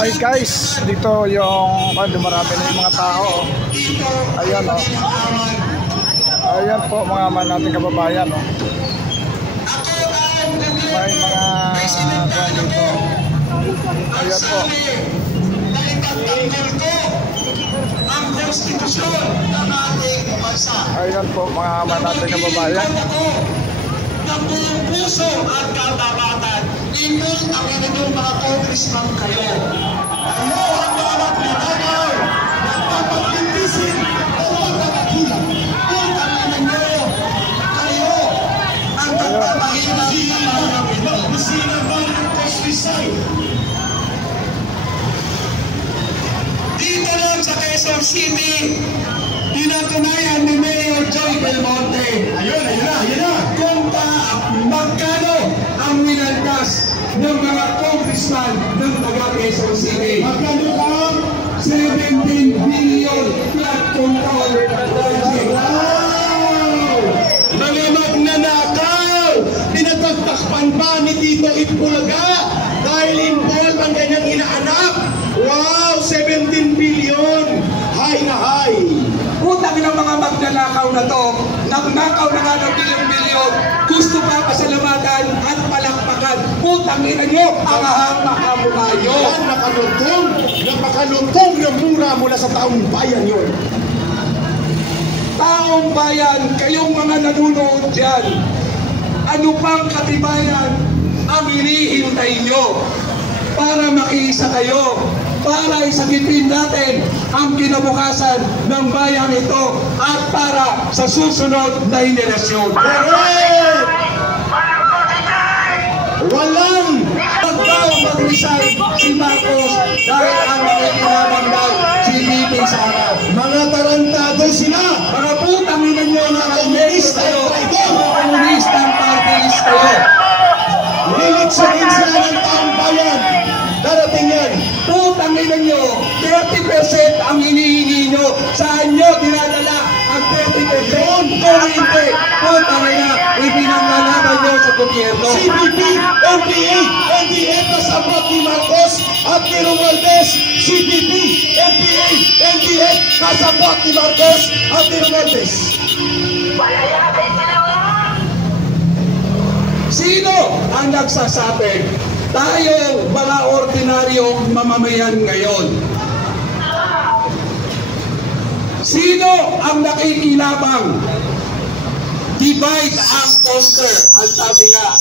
Hi guys, dito yung dumarami na yung mga tao. Ayan o. Ayan po mga man nating kababayan o. May mga dito. Ayan po. Ayan po mga man nating kababayan. Ng buong puso at katapatan, ikot ang inyong mga congressman kayo. Kayo ang mga magnanakaw, nagpapaglintisin o magpapaghilang. Kung ang inyo, kayo ang nagpapahirap ng mga ito. Sino ba ng Coastline? Dito lang sa Quezon City, pinatunayan ni Mayor Joy Belmonte. Ayun na. Kung magkano ang minaldas ng mga congressman ng taga Quezon City. Magkano ang 17 billion flat control. Wow! Mga magnanakaw! Pinatagtakpan pa ni Tito Itbulaga dahil involved ang kanyang inaanak. Wow! 17 billion! Hay na hay! Utang ng mga magnanakaw na to, nagnakaw na nga ng bilyon-bilyon, gusto pa pasalamatan at palakpakan. Utang ina nyo, ang ahang makamukayo. Yan, napakalutong na mura mula sa taong bayan yun. Taong bayan, kayong mga nanunood dyan, ano pang katibayan ang hinihintay nyo para makiisa kayo? Para isagipin natin ang kinabukasan ng bayan ito at para sa susunod na henerasyon. Correct! Walang mag-resign si Marcos dahil ang nakikinabang daw si BP Sara. Mga tarantado sila! Mga putang ina nyo na komunista kayo! Mga komunistang parties kayo! Lilitsakin sila ng taong bayan! Darating yan! Putang ina nyo, 30% ang hinihingi nyo. Saan nyo dinadala ang 30%? Kung hindi, putang ina, ipinanggalaban nyo sa gobyerno. CBP, NPA, NDF kasabot ni Marcos at ni Romualdez. CBP, NPA, NDF kasabot ni Marcos at ni Romualdez. Sino ang nagsasabi? Tayo mga ordinaryong mamamayan ngayon. Sino ang nakikilabang? Divide and conquer, ang sabi nga.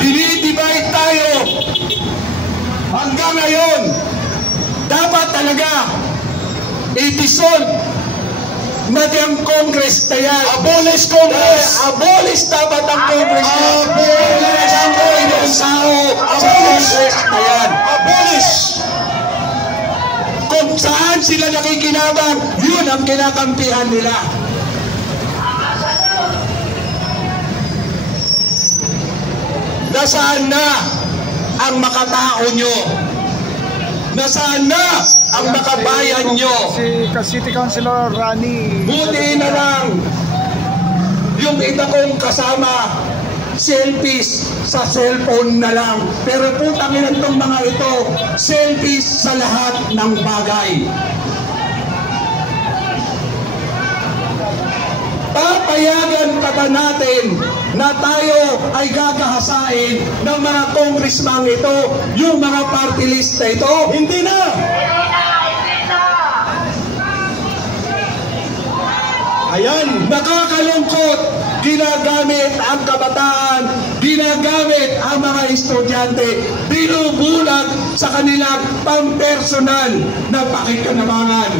Dinidivide tayo. Hanggang ngayon, dapat talaga i-dissolve na ang Congress na yan. Abolish Congress! Abolish dapat ang Congress na yan. Abolish ang Congress sa Congress na yan. Abolish! Kung saan sila nakikinabang, yun ang kinakampihan nila. Nasaan na ang makatao nyo? Nasaan na ang makabayan nyo? Si City Councilor Rani. Buti na lang yung iba kong kasama, selfies sa cellphone na lang. Pero putang ina itong mga ito, selfies sa lahat ng bagay. Papayagan pa ba natin na tayo ay gagahasain ng mga congressman ito, yung mga party list na ito? Hindi na! Ayan, nakakalungkot, ginagamit ang kabataan, ginagamit ang mga estudyante, binubulag sa kanilang pampersonal na pakikinabangan.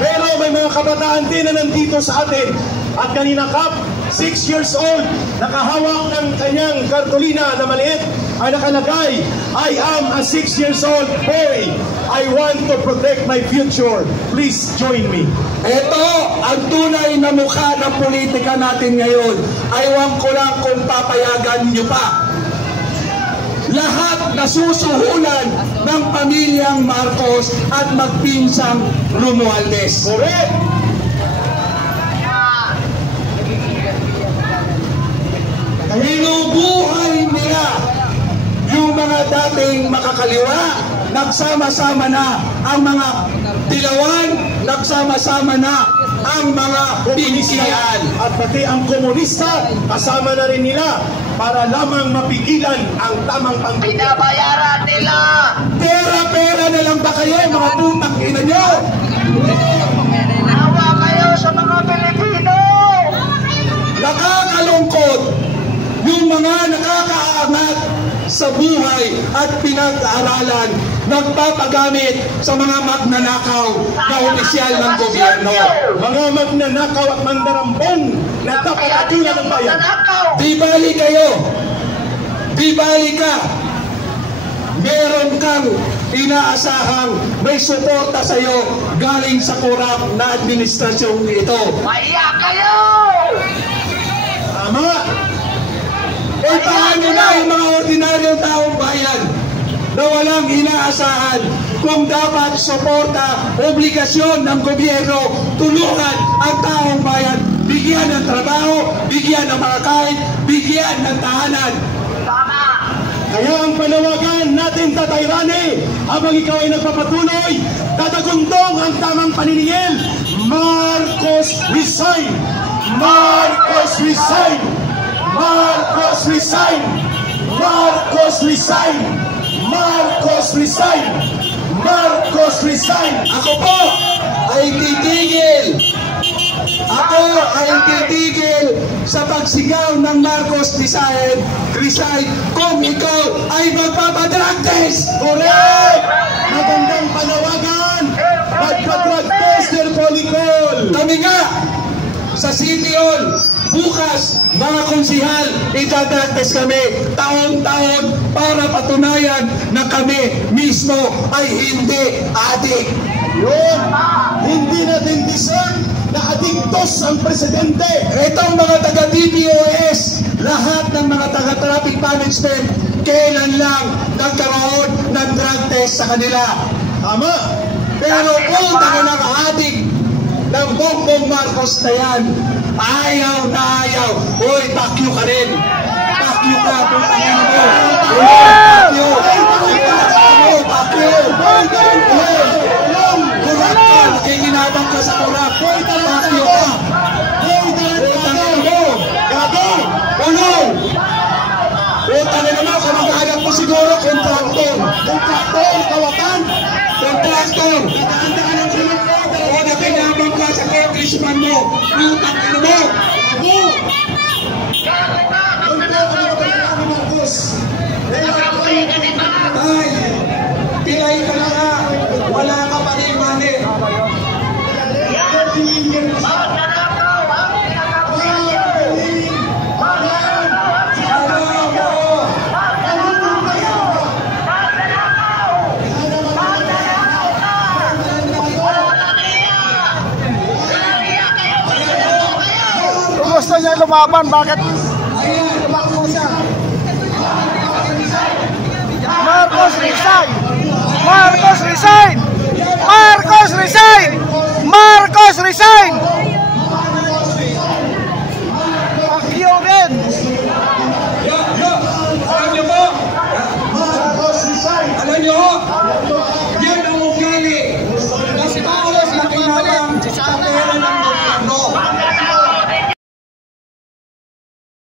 Pero may mga kabataan din na nandito sa atin at kanina Kap, 6 years old, nakahawak ng kanyang kartolina na maliit ay nakalagay, I am a 6 years old boy. I want to protect my future. Please join me. Ito ang tunay na mukha ng politika natin ngayon. Aywan ko lang kung papayagan nyo pa. Lahat nasusuhulan ng pamilyang Marcos at magpinsang Romualdez. Correct! Binubuhay nila yung mga makakaliwa, nagsama-sama na ang mga dilawan, nagsama-sama na ang mga pinisihan. At pati ang komunista, kasama na rin nila para lamang mapigilan ang tamang panggulo. Pinabayaran nila! Pera-pera na lang ba kayo, mga putang ina nyo? Awa kayo sa mga Pilipino! Nakakalungkot yung mga nakakaangat sa buhay at pinag-aaralan nagpapagamit sa mga magnanakaw na opisyal ng gobyerno. Mga magnanakaw at mandarambong na kapatula ng bayan. Di bali kayo, di bali ka, meron kang inaasahang may suporta sa iyo galing sa korap na administrasyong ito. Maya kayo! Tama! E paano na yung mga ordinaryong taong bayan na walang inaasahan kung dapat suporta, obligasyon ng gobyerno, tulungan ang taong bayan, bigyan ng trabaho, bigyan ng makakain, bigyan ng tahanan. Tama! Kaya ang panawagan natin, Tatay Rani, habang ikaw ay nagpapatuloy, tatagundong ang tamang paniningil. Marcos resign! Marcos resign! Marcos resign! Marcos resign! Marcos resign! Marcos resign! Ako po ay titigil. Ako ay titigil sa pagsigaw ng Marcos resign kung ikaw ay magpapadrag test. Correct! Magandang panawagan! Magpa-drug tester polikol! Kami nga sa City Hall bukas, mga konsihal, itadrag test kami taon-taon para patunayan na kami mismo ay hindi adik. Yun! Hindi natin deserve na adiktos ang presidente! Itong mga taga-DPOS, lahat ng mga taga-traffic management, kailan lang nagkaroon ng drug test sa kanila. Tama! Pero kung tayo ng adik ng Bongbong Marcos na yan, ayaw na ayaw. Uy, pakyo ka rin. Pakyo ka, putangin mo. Pakyo! Pakyo! Kurap ka, nakikinabang ka sa kurap. Pakyo ka. Putangin mo. Gago! Ulong! Putangin mo, kamag-anak mo siguro, kontraktor. Kontraktor, kawakan! Kontraktor! Nakaanda ka ng sulong mo. O nakinabang ka sa congressman mo. Putangin mo. Ako! Doon po ang mga pagkakas ni Marcos. Ay, pilay ka na nga. Wala ka pa rin mani. Kung gusto niya lumaban, bakit lumakbo siya? Marcos resign! Marcos resign! Marcos resign! Marcos resign!